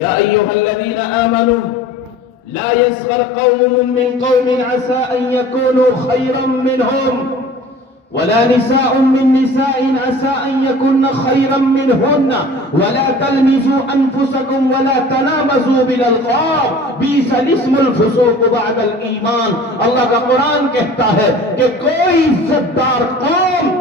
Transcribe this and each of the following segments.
يا أيها الذين آمنوا لا يسخر قوم من قوم عسى أن يكونوا خيرا منهم ولا نساء من نساء عسى أن يكن خيرا منهن ولا تلمزوا أنفسكم ولا تنابزوا بالألقاب بئس الاسم الفسوق بعد الإيمان. اللہ کا قرآن کہتا ہے کہ کوئی عزتدار قوم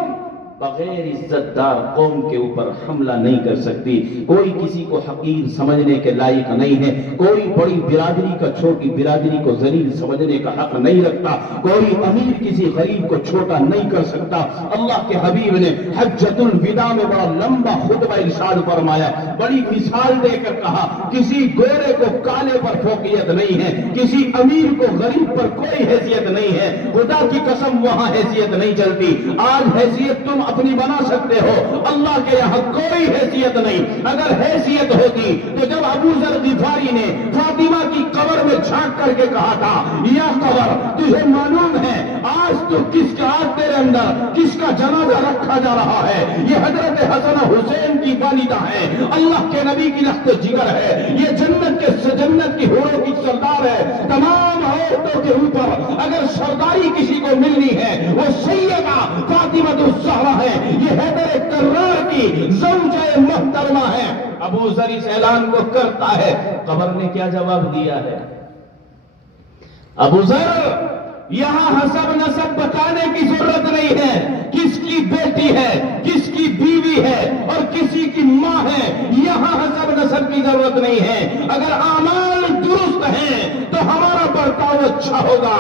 بغیر عزت دار قوم کے اوپر حملہ نہیں کر سکتی. کوئی کسی کو حقیر سمجھنے کے لائق نہیں ہے. کوئی بڑی برادری کا چھوٹی برادری کو ذلیل سمجھنے کا حق نہیں رکھتا. کوئی امیر کسی غریب کو چھوٹا نہیں کر سکتا. اللہ کے حبیب نے حجۃ الوداع میں بڑا لمبا خطبہ ارشاد فرمایا, بڑی مثال دے کر کہا کسی گورے کو کالے پر فوقیت نہیں ہے, کسی امیر کو غریب پر کوئی حیثیت نہیں ہے. خدا کی قسم وہاں حیثیت نہیں چلتی. آج حیثیت تم اپنی بنا سکتے ہو, اللہ کے یہاں کوئی حیثیت نہیں. اگر حیثیت ہوتی تو جب ابو ذر غفاری نے فاطمہ کی قبر میں جھانک کر کے کہا تھا, یا قبر تجھے معلوم ہے آج تو کس کا تیرے اندر کس کا جنازہ رکھا جا رہا ہے؟ یہ حضرت حسن حسین کی والدہ ہے, اللہ کے نبی کی لخت جگر ہے, یہ جنت کی حوروں کی سردار ہے. تمام عورتوں کے اوپر اگر سرداری کسی کو ملنی ہے وہ سیدہ فاطمہ الزہرا ہے. یہ حیدر کرار کی زوجہ محترمہ ہے. ابو ذر اس اعلان کو کرتا ہے, قبر نے کیا جواب دیا ہے؟ ابو ذر یہاں حسب نسب بتانے کی ضرورت نہیں ہے, کس کی بیٹی ہے, کس کی بیوی ہے اور کسی کی ماں ہے, یہاں حسب نسب کی ضرورت نہیں ہے. اگر اعمال درست ہیں تو ہمارا برتاؤ اچھا ہوگا.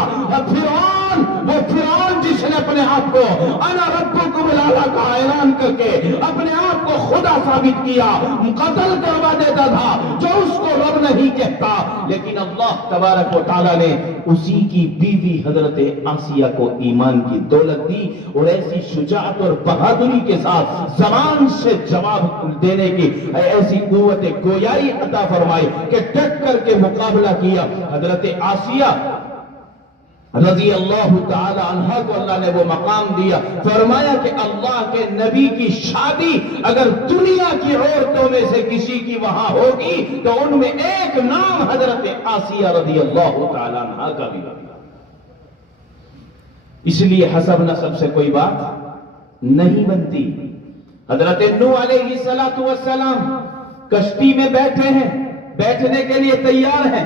وہ فرعون جس نے اپنے آپ کو انا ربکم الاعلی کا اعلان کر کے اپنے آپ کو خدا ثابت کیا, قتل کروا دیتا تھا جو اس کو رب نہیں کہتا, لیکن اللہ تبارک و تعالی نے اسی کی بیوی حضرت آسیہ کو ایمان کی دولت دی اور ایسی شجاعت اور بہادری کے ساتھ زبان سے جواب دینے کی ایسی قوت گویائی عطا فرمائی کہ ڈٹ کر کے مقابلہ کیا. حضرت آسیہ رضی اللہ تعالی عنہ کو اللہ نے وہ مقام دیا, فرمایا کہ اللہ کے نبی کی شادی اگر دنیا کی عورتوں میں سے کسی کی وہاں ہوگی تو ان میں ایک نام حضرت آسیہ رضی اللہ تعالی عنہ کا بھی ہوگا. اس لیے حسب نسب سے کوئی بات نہیں بنتی. حضرت نوح علیہ السلام کشتی میں بیٹھے ہیں, بیٹھنے کے لیے تیار ہیں.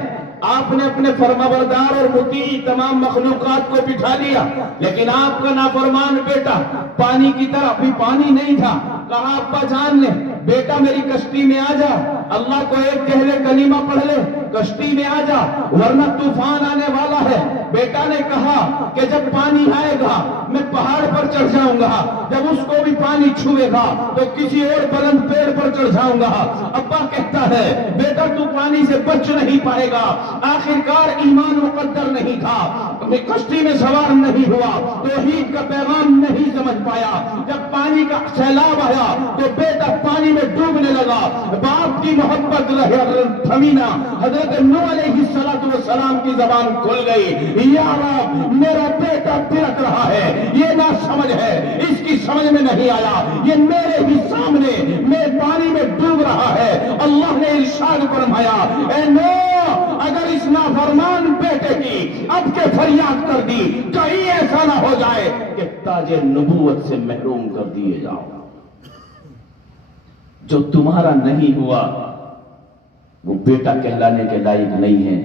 آپ نے اپنے فرمانبردار اور مطیع تمام مخلوقات کو بٹھا لیا, لیکن آپ کا نافرمان بیٹا پانی کی طرف بھی پانی نہیں تھا. کہا ابا جان نے بیٹا میری کشتی میں آ جا, اللہ کو ایک کہہ لے, کلمہ پڑھ لے, کشتی میں آ جا ورنہ طوفان آنے والا ہے. بیٹا نے کہا کہ جب پانی آئے گا میں پہاڑ پر چڑھ جاؤں گا, جب اس کو بھی پانی چھوئے گا تو کسی اور بلند پیڑ پر چڑھ جاؤں گا. ابا کہتا ہے بیٹا تو پانی سے بچ نہیں پائے گا. آخرکار ایمان مقدر نہیں تھا, کشتی میں سوار نہیں ہوا, توحید کا پیغام نہیں سمجھ پایا. جب پانی کا سیلاب آیا تو بیٹا پانی میں ڈوبنے لگا. باپ کی محبت تھمی نہ, حضرت نوح علیہ السلام کی زبان کھل گئی, یا رب میرا بیٹا ترک رہا ہے, یہ نہ سمجھ ہے, اس کی سمجھ میں نہیں آیا, یہ میرے ہی سامنے میں پانی میں ڈوب رہا ہے. اللہ نے ارشاد فرمایا, اے نوح اگر اس نافرمان بیٹے کی اب کے فریاد کر دی کہیں ایسا نہ ہو جائے کہ تاج نبوت سے محروم کر دیے جاؤ. جو تمہارا نہیں ہوا وہ بیٹا کہلانے کے لائق نہیں ہے.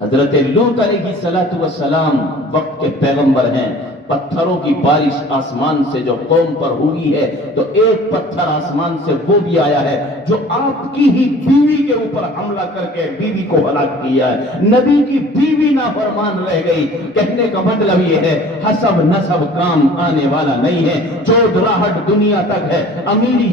حضرت لوط علیہ السلام وقت کے پیغمبر ہیں. پتھروں کی بارش آسمان سے جو قوم پر ہوئی ہے تو ایک پتھر آسمان سے وہ بھی آیا ہے جو آپ کی ہی بیوی کے اوپر حملہ کر کے بیوی کو ہلاک کیا ہے. نبی کی بیوی نافرمان رہ گئی. کہنے کا مطلب یہ ہے حسب نسب کام آنے والا نہیں ہے. چودراہٹ دنیا تک ہے, امیری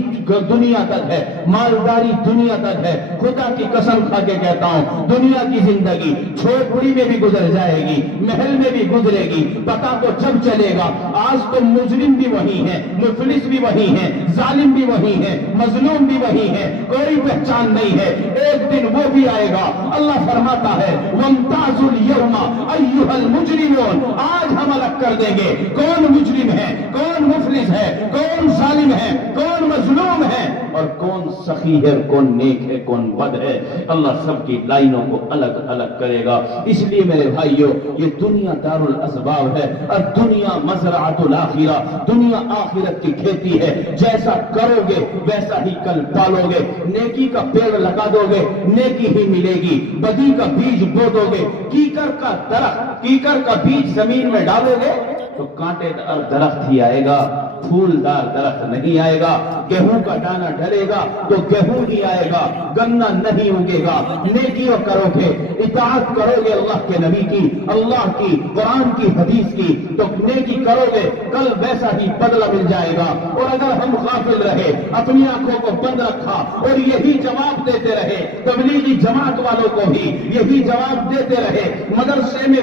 دنیا تک ہے, مالداری دنیا تک ہے. خدا کی قسم کھا کے کہتا ہوں دنیا کی زندگی چھوپڑی میں بھی گزر جائے گی, محل میں بھی گزرے گی, پتہ تو جب چلے گا. آج تو مجرم بھی وہی ہے, مفلس بھی وہی ہے, ظالم بھی وہی ہے, مظلوم بھی وہی ہے, کوئی پہچان نہیں ہے. ایک دن وہ بھی بھی آئے گا۔ اللہ فرماتا ہے وَامْتَازُوا الْيَوْمَ أَيُّهَا الْمُجْرِمُونَ، آج ہم الگ کر دیں گے کون مجرم ہے، کون مفلس ہے، کون ظالم ہے، کون مظلوم ہے، اور کون سخی ہے، کون نیک ہے، کون بد ہے۔ اللہ سب کی لائنوں کو الگ الگ کرے گا۔ اس لیے میرے بھائیو، یہ دنیا دار الاسباب ہے اور دنیا مزرعۃ الآخرہ، دنیا آخرت کی کھیتی ہے۔ جیسا کرو گے ویسا ہی کل پالو گے۔ نیکی کا پیڑ لگا دو گے نیکی ہی ملے گی، بدی کا بیج بو دو گے، کیکر کا درخت، کیکر کا بیج زمین میں ڈالو گے تو کانٹے دار درخت ہی آئے گا، پھولدار درخت نہیں آئے گا۔ گیہوں کا دانہ ڈلے گا تو گیہوں ہی آئے گا، گنا نہیں اگے گا۔ نیکیوں کرو گے، اطاعت کرو گے اللہ کے نبی کی، اللہ کی، قرآن کی، حدیث کی، تو نیکی کرو گے کل ویسا ہی بدلہ مل جائے گا۔ اور اگر ہم غافل رہے، اپنی آنکھوں کو بند رکھا اور یہی جواب دیتے رہے، تبلیغی جماعت والوں کو بھی یہی جواب دیتے رہے، مدرسے میں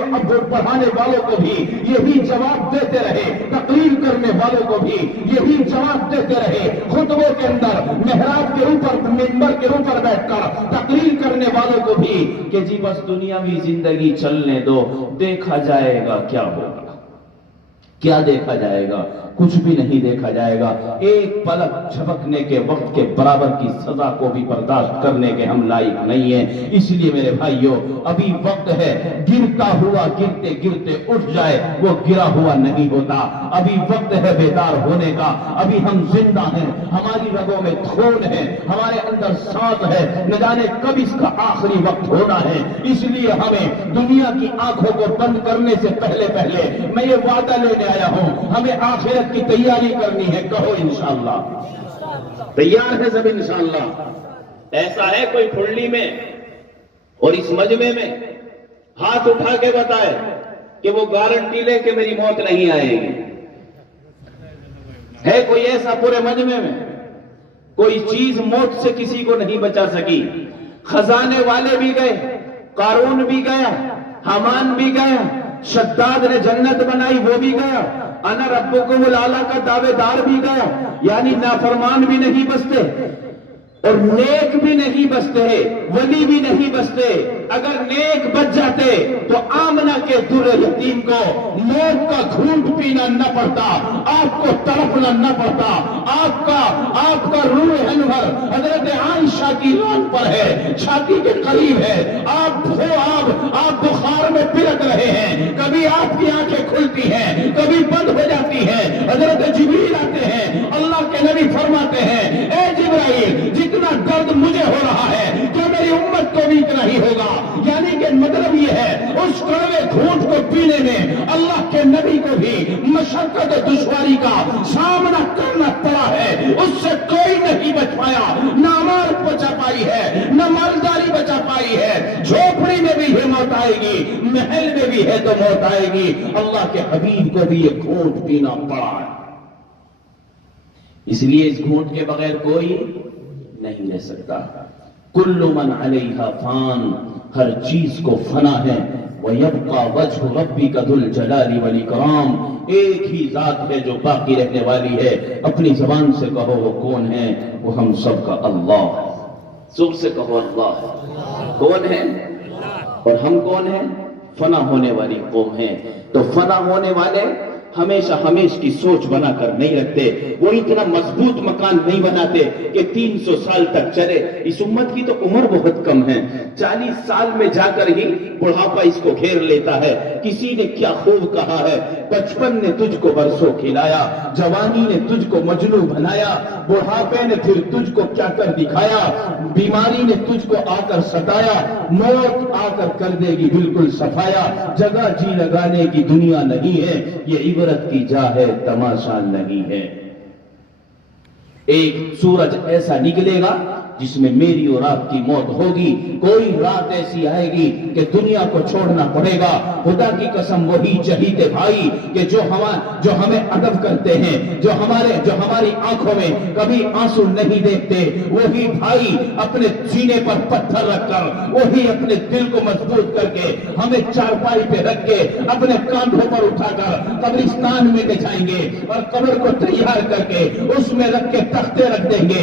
پڑھانے والوں کو بھی یہی جواب دیتے رہے، تقریر کرنے والوں کو بھی یہی جواب دیتے رہے، خطبوں کے اندر محراب کے اوپر، منبر کے اوپر بیٹھ کر تقریر کرنے والوں کو بھی کہ جی بس دنیاوی زندگی چلنے دو، دیکھا جائے گا کیا ہوگا۔ کیا دیکھا جائے گا؟ کچھ بھی نہیں دیکھا جائے گا۔ ایک پلک جھپکنے کے وقت کے برابر کی سزا کو بھی برداشت کرنے کے ہم لائق نہیں ہیں۔ اس لیے میرے بھائیوں، ابھی وقت ہے، گرتا ہوا گرتے گرتے اٹھ جائے، وہ گرا ہوا نہیں ہوتا۔ ابھی وقت ہے بیدار ہونے کا، ابھی ہم زندہ ہیں، ہماری رگوں میں خون ہے، ہمارے اندر سانس ہے، نہ جانے کب اس کا آخری وقت ہونا ہے۔ اس لیے ہمیں دنیا کی آنکھوں کو بند کرنے سے پہلے میں یہ وعدہ لینے آیا ہوں، ہمیں آخرت کی تیاری کرنی ہے۔ کہو انشاءاللہ، تیار ہے سب انشاءاللہ؟ ایسا ہے کوئی کھڑلی میں اور اس مجمع میں ہاتھ اٹھا کے بتائے کہ وہ گارنٹی لے کہ میری موت نہیں آئے گی؟ ہے کوئی ایسا پورے مجمع میں؟ کوئی چیز موت سے کسی کو نہیں بچا سکی۔ خزانے والے بھی گئے، قارون بھی گیا، حامان بھی گیا، شداد نے جنت بنائی وہ بھی گیا، انا ربکم الاعلی کا دعوے دار بھی گیا۔ یعنی نافرمان بھی نہیں بستے اور نیک بھی نہیں بستے، ولی بھی نہیں بستے۔ اگر نیک بچ جاتے تو آمنہ کے در یتیم کو موت کا گھونٹ پینا نہ پڑتا، آپ کو تڑپنا نہ پڑتا۔ آپ کا روح انور حضرت عائشہ کی ران پر ہے، چھاتی کے قریب ہے، آپ بخار میں پلک رہے ہیں، کبھی آپ کی آنکھیں کھلتی ہیں، کبھی بند ہو جاتی ہیں۔ حضرت جبریل آتے ہیں، اللہ کے نبی فرماتے ہیں اے جبرائیل، جتنا درد مجھے ہو رہا ہے کیا میری امت کو بھی اتنا ہی ہوگا؟ یعنی کہ مطلب یہ ہے اس کڑوے گھونٹ کو پینے میں اللہ کے نبی کو بھی مشقت و دشواری کا سامنا کرنا پڑا ہے، اس سے کوئی نہیں بچ پایا، نہ عمارت بچا پائی ہے، نہ مالداری بچا پائی ہے۔ جھوپڑی میں بھی یہ موت آئے گی، محل میں بھی ہے تو موت آئے گی۔ اللہ کے حبیب کو بھی یہ گھونٹ پینا پڑا ہے، اس لیے اس گھونٹ کے بغیر کوئی نہیں رہ سکتا۔ کل من علیہا فان، ہر چیز کو فنا ہے۔ وَيَبْقَى وَجْهُ رَبِّكَ ذُو الْجَلَالِ وَالْإِكْرَامِ، ایک ہی ذات ہے جو باقی رہنے والی ہے۔ اپنی زبان سے کہو وہ کون ہے؟ وہ ہم سب کا اللہ ہے۔ زور سے کہو اللہ ہے۔ کون ہے؟ اور ہم کون ہیں؟ فنا ہونے والی قوم ہے۔ تو فنا ہونے والے ہمیشہ کی سوچ بنا کر نہیں رکھتے، وہ اتنا مضبوط مکان نہیں بناتے کہ 300 سال تک چلے۔ اس امت کی تو عمر بہت کم ہے، 40 سال میں جا کر ہی بڑھاپا اس کو گھیر لیتا ہے۔ کسی نے کیا خوب کہا ہے، بچپن نے تجھ کو برسوں کھلایا، جوانی نے تجھ کو مجنوں بنایا، بڑھاپے نے پھر تجھ کو کیا کر دکھایا، بیماری نے تجھ کو آ کر ستایا، موت آ کر دے گی بالکل صفایا۔ جگہ جی لگانے کی دنیا نہیں ہے، یہ عبرت کی جا ہے، تماشا نہیں ہے۔ ایک سورج ایسا نکلے گا جس میں میری اور آپ کی موت ہوگی۔ کوئی رات ایسی آئے گی کہ دنیا کو چھوڑنا پڑے گا۔ خدا کی قسم وہی چہیتے بھائی کہ جو ہمیں ادب کرتے ہیں، جو ہماری آنکھوں میں کبھی آنسو نہیں دیکھتے، وہی بھائی اپنے سینے پر پتھر رکھ کر، وہی اپنے دل کو مضبوط کر کے ہمیں چارپائی پہ رکھ کے اپنے کاندھوں پر اٹھا کر قبرستان میں لے جائیں گے اور قبر کو تیار کر کے اس میں رکھ کے تختے رکھ دیں گے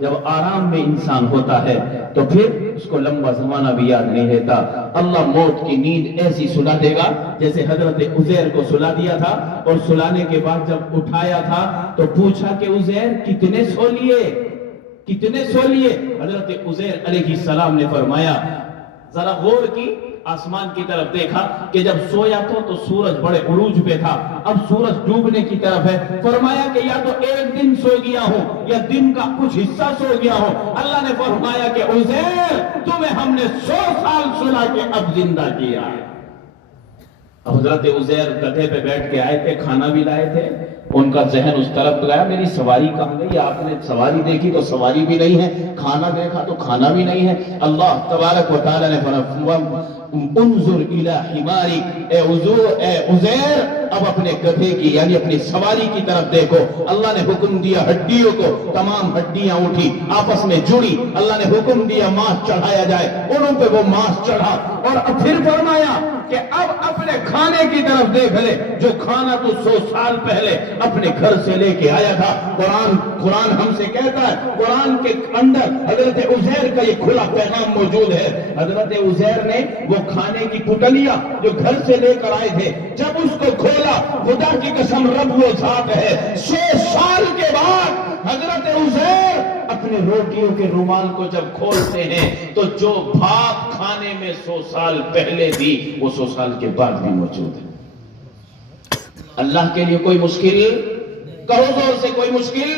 جب آرام میں انسان ہوتا ہے تو پھر اس کو لمبا زمانہ بھی یاد نہیں رہتا. اللہ موت کی نیند ایسی سلا دے گا جیسے حضرت عزیر کو سلا دیا تھا, اور سلانے کے بعد جب اٹھایا تھا تو پوچھا کہ عزیر کتنے سو لیے, کتنے سو لیے؟ حضرت عزیر علیہ السلام نے فرمایا, ذرا غور کی, آسمان کی طرف دیکھا کہ جب سویا تو سورج بڑے عروج پہ تھا, اب سورج ڈوبنے کی طرف ہے. فرمایا کہ یا تو ایک دن سو گیا ہوں یا دن کا کچھ حصہ سو گیا ہوں. اللہ نے فرمایا کہ عزیر تمہیں ہم نے 100 سال سلا کے اب زندہ کیا ہے. حضرت عزیر گدھے پہ بیٹھ کے آئے تھے, کھانا بھی لائے تھے, ان کا ذہن اس طرف گیا میری سواری کہاں گئی؟ آپ نے سواری دیکھی تو سواری بھی نہیں ہے, کھانا دیکھا تو کھانا بھی نہیں ہے. اللہ تبارک و تعالی نے فرمایا انظر الی حماری, اے عزیر اب اپنے گدھے کی یعنی اپنی سواری کی طرف دیکھو. اللہ نے حکم دیا ہڈیوں کو, تمام ہڈیاں اٹھی آپس میں جڑی. اللہ نے حکم دیا ماس چڑھایا جائے, انہوں پہ وہ ماس چڑھا, اور اب پھر فرمایا کہ اب اپنے کھانے کی طرف دیکھ لے جو کھانا تو 100 سال پہلے اپنے گھر سے لے کے آیا تھا. قرآن ہم سے کہتا ہے, قرآن کے اندر حضرت عزیر کا یہ کھلا پیغام موجود ہے. حضرت عزیر نے وہ کھانے کی پٹلیاں جو گھر سے لے کر آئے تھے, جب اس کو کھولا, خدا کی قسم رب وہ ذات ہے, 100 سال کے بعد حضرت عزیر اپنے روٹیوں کے رومال کو جب کھولتے ہیں تو جو بھاپ کھانے میں 100 سال پہلے بھی وہ 100 سال کے بعد بھی موجود ہے. اللہ کے لیے کوئی مشکل, کہو زور سے, کوئی مشکل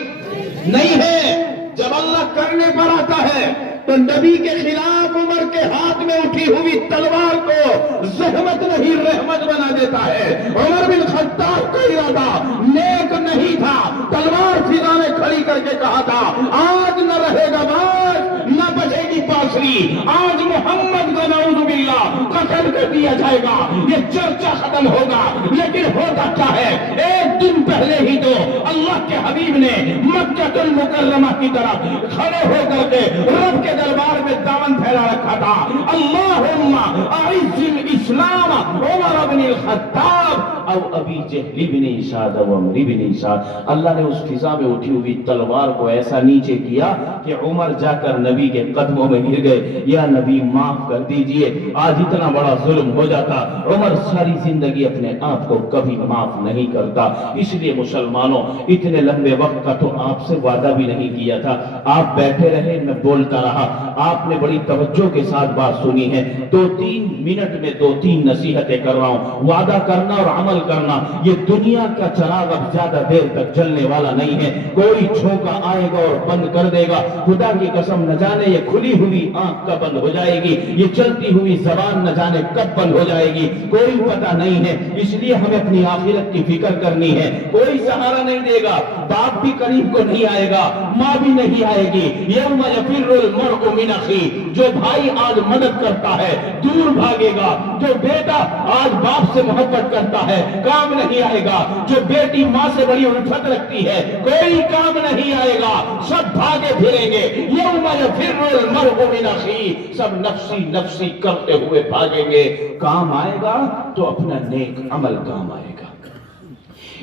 نہیں ہے. جب اللہ کرنے پر آتا ہے تو نبی کے خلاف عمر کے ہاتھ میں اٹھی ہوئی تلوار کو زحمت نہیں رحمت بنا دیتا ہے. عمر بن خطاب کا ارادہ نیک نہیں تھا, تلوار فضا میں کھڑی کر کے کہا تھا آج نہ رہے گا باز نہ بچے گی پاسری, آج محمد کو نعوذ باللہ قتل کر دیا جائے گا, یہ چرچا ختم ہوگا. لیکن ہوتا کیا ہے, ایک دن پہلے ہی تو اللہ کے حبیب نے مکہ المکرمہ کی طرف کھڑے ہو کر کے رب کے دربار میں دامن پھیلا رکھا تھا, اللہم اعز الاسلام عمر بن الخطاب او ابی جہل بن اشاد او عمر بن اشاد. اللہ نے اس فضا میں اٹھی ہوئی تلوار کو ایسا نیچے کیا کہ عمر جا کر نبی کے قدموں میں گر گئے, یا نبی معاف کر دیجئے, آج اتنا بڑا ظلم ہو جاتا. عمر ساری زندگی اپنے آپ کو کبھی معاف نہیں کرتا. اس لیے مسلمانوں اتنے لمبے وقت کا تو آپ سے وعدہ بھی نہیں کیا تھا, آپ بیٹھے رہے, میں بولتا رہا, آپ نے بڑی توجہ کے ساتھ بات سنی ہے. 2-3 منٹ میں 2-3 نصیحتیں کر رہا ہوں. وعدہ کرنا اور عمل کرنا, یہ دنیا کا چراغ اب زیادہ دیر تک جلنے والا نہیں ہے. کوئی جھونکا آئے گا اور بند کر دے گا, خدا کی قسم نہ جانے یہ کھلی ہوئی آنکھ کب بند ہو جائے گی, یہ چلتی ہوئی زبان نہ جانے کب بند ہو جائے گی, کوئی پتہ نہیں ہے. اس لیے ہمیں اپنی آخرت کی فکر کرنی ہے. کوئی سہارا نہیں دے گا, باپ بھی قریب کو نہیں آئے گا, ماں بھی نہیں آئے گی. یوم یفر المرء من اخیہ, جو بھائی آج مدد کرتا ہے دور بھاگے گا, جو بیٹا آج باپ سے محبت کرتا ہے کام نہیں آئے گا, جو بیٹی ماں سے بڑی الفت رکھتی ہے کوئی کام نہیں آئے گا, سب بھاگے پھریں گے. یوم یفر المرء من اخیہ, سب نفسی نفسی کرتے ہوئے بھاگیں گے. کام آئے گا تو اپنا نیک عمل کام آئے گا.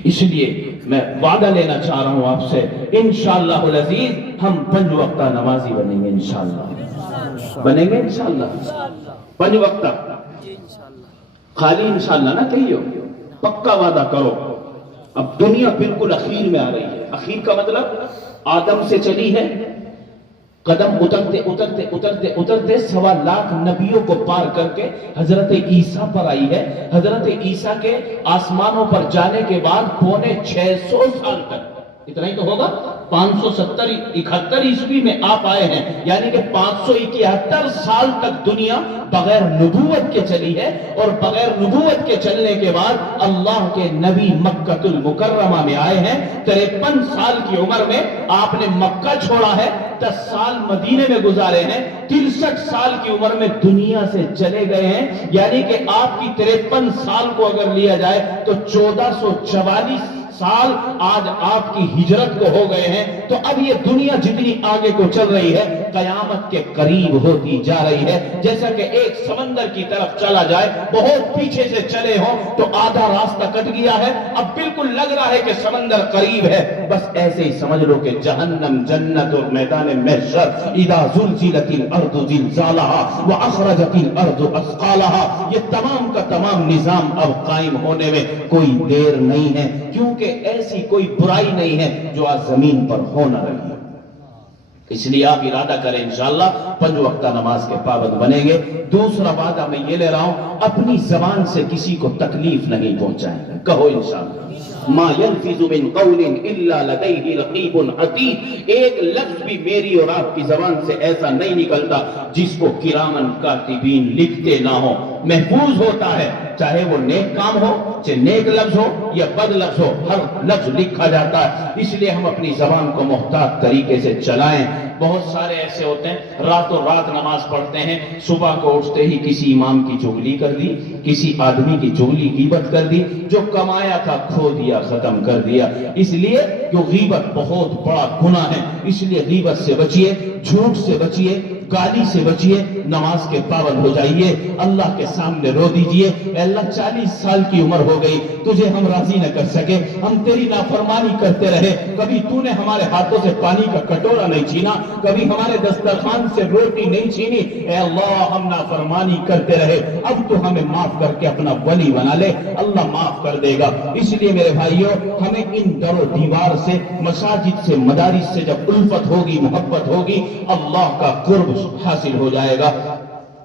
اس لیے میں وعدہ لینا چاہ رہا ہوں آپ سے, انشاءاللہ العزیز ہم 5 وقتہ نمازی بنیں گے, انشاءاللہ بنیں گے, انشاءاللہ 5 وقتہ. خالی انشاءاللہ نہ کہیو, پکا وعدہ کرو. اب دنیا بالکل اخیر میں آ رہی ہے. اخیر کا مطلب آدم سے چلی ہے, قدم اترتے اترتے اترتے اترتے 1.25 لاکھ نبیوں کو پار کر کے حضرت عیسیٰ پر آئی ہے. حضرت عیسیٰ کے آسمانوں پر جانے کے بعد 650 سال تک, اتنا ہی تو ہوگا, 571 عیسوی میں آپ آئے ہیں, یعنی کہ 571 سال تک دنیا بغیر نبوت کے چلی ہے. اور بغیر نبوت کے چلنے کے بعد اللہ کے نبی مکہ المکرمہ میں آئے ہیں. 53 سال کی عمر میں آپ نے مکہ چھوڑا ہے, 10 سال مدینے میں گزارے ہیں, 63 سال کی عمر میں دنیا سے چلے گئے ہیں. یعنی کہ آپ کی 53 سال کو اگر لیا جائے تو 1444 سال آج آپ کی ہجرت کو ہو گئے ہیں. تو اب یہ دنیا جتنی آگے کو چل رہی ہے, قیامت کے قریب ہوتی جا رہی ہے. جیسا کہ ایک سمندر کی طرف چلا جائے, بہت پیچھے سے چلے ہوں تو آدھا راستہ کٹ گیا ہے, اب بالکل لگ رہا ہے کہ سمندر قریب ہے. بس ایسے ہی سمجھ لو کہ جہنم, جنت اور میدان محشر, اذا زلزلت الارض زلزالها واخرجت الارض اثقالها, یہ تمام کا تمام نظام اب قائم ہونے میں کوئی دیر نہیں ہے, کیونکہ ایسی کوئی برائی نہیں ہے جو آج زمین پر ہو نہ رہی ہے. اس لیے آپ ارادہ کریں انشاءاللہ 5 وقتہ نماز کے پابند بنیں گے. دوسرا وعدہ میں یہ لے رہا ہوں, اپنی زبان سے کسی کو تکلیف نہیں پہنچائیں گے. کہو انشاءاللہ ما يلفظ من قول الا لديه رقیب عتید, ایک لفظ بھی میری اور آپ کی زبان سے ایسا نہیں نکلتا جس کو کرامن کاتبین لکھتے نہ ہو. محفوظ ہوتا ہے, چاہے وہ نیک کام ہو, چاہے نیک لفظ ہو یا بد لفظ ہو, ہر لفظ لکھا جاتا ہے. اس لیے ہم اپنی زبان کو محتاط طریقے سے چلائیں. بہت سارے ایسے ہوتے ہیں راتوں رات نماز پڑھتے ہیں, صبح کو اٹھتے ہی کسی امام کی چغلی کر دی, کسی آدمی کی چغلی غیبت کر دی, جو کمایا تھا کھو دیا, ختم کر دیا. اس لیے جو غیبت بہت بڑا گناہ ہے, اس لیے غیبت سے بچیے, جھوٹ سے بچیے, گالی سے بچیے, نماز کے پابند ہو جائیے, اللہ کے سامنے رو دیجئے, اے اللہ 40 سال کی عمر ہو گئی, تجھے ہم راضی نہ کر سکے, ہم تیری نافرمانی کرتے رہے, کبھی تو نے ہمارے ہاتھوں سے پانی کا کٹورا نہیں چھینا, کبھی ہمارے دسترخوان سے روٹی نہیں چھینی, اے اللہ ہم نافرمانی کرتے رہے, اب تو ہمیں معاف کر کے اپنا ولی بنا لے, اللہ معاف کر دے گا. اس لیے میرے بھائیوں, ہمیں ان در و دیوار سے, مساجد سے, مدارس سے جب الفت ہوگی, محبت ہوگی, اللہ کا قرب حاصل ہو جائے گا.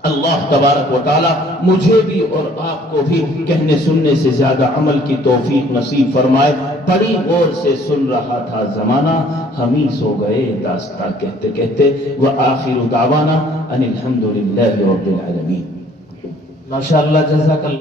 اللہ تبارک و تعالی مجھے بھی اور آپ کو بھی کہنے سننے سے زیادہ عمل کی توفیق نصیب فرمائے. بڑی غور سے سن رہا تھا زمانہ, ہم ہی سو گئے داستان کہتے کہتے. وآخر دعوانا ان الحمدللہ رب العالمین. ماشاءاللہ, جزاک اللہ.